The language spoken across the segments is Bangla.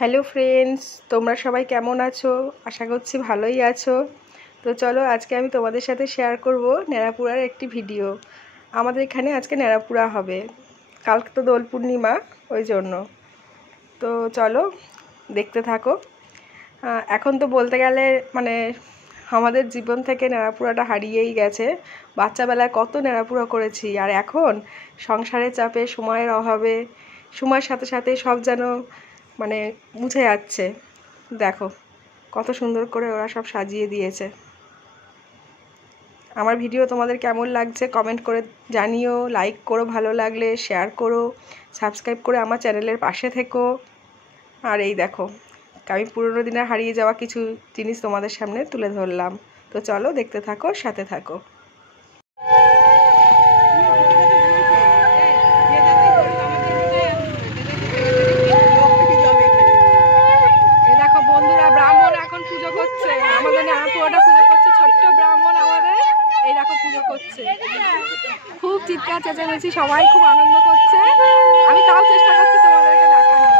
হ্যালো ফ্রেন্ডস, তোমরা সবাই কেমন আছো? আশা করছি ভালোই আছো। তো চলো আজকে আমি তোমাদের সাথে শেয়ার করব নেড়াপুরার একটি ভিডিও। আমাদের এখানে আজকে নেড়াপুরা হবে, কালকে তো দোল পূর্ণিমা, ওই জন্য। তো চলো দেখতে থাকো। এখন তো বলতে গেলে মানে আমাদের জীবন থেকে নেড়াপুরাটা হারিয়েই গেছে। বাচ্চাবেলায় কত নেড়াপুরা করেছি, আর এখন সংসারের চাপে, সময়ের অভাবে, সময়ের সাথে সাথে সব যেন মানে মুছে যাচ্ছে। দেখো কত সুন্দর করে ওরা সব সাজিয়ে দিয়েছে। আমার ভিডিও তোমাদের কেমন লাগছে কমেন্ট করে জানিও, লাইক করো, ভালো লাগলে শেয়ার করো, সাবস্ক্রাইব করে আমার চ্যানেলের পাশে থেকো। আর এই দেখো আমি পুরোনো দিনে হারিয়ে যাওয়া কিছু জিনিস তোমাদের সামনে তুলে ধরলাম। তো চলো দেখতে থাকো, সাথে থাকো। খুব চিৎকার চেঁচামেচি, সবাই খুব আনন্দ করছে। আমি তাও চেষ্টা করছি তোমাদেরকে দেখানোর।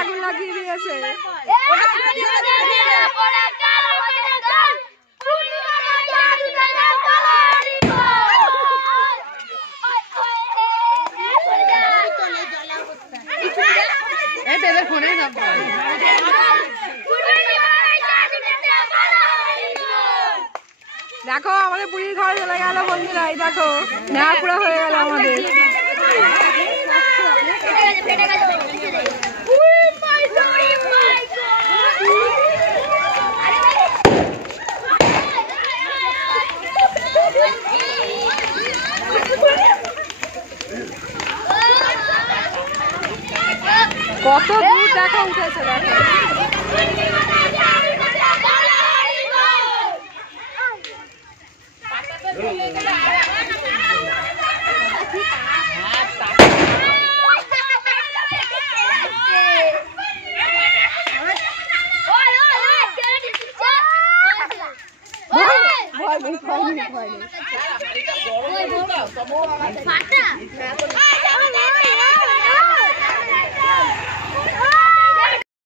আগুন লাগিয়ে দিয়েছে। দেখো আমাদের বুড়ির ঘরে চলে গেল বন্ধুরা। এই দেখো নেড়াপুরা হয়ে গেল আমাদের। কত দূর দেখা উঠেছে দেখো। ভয় নেই।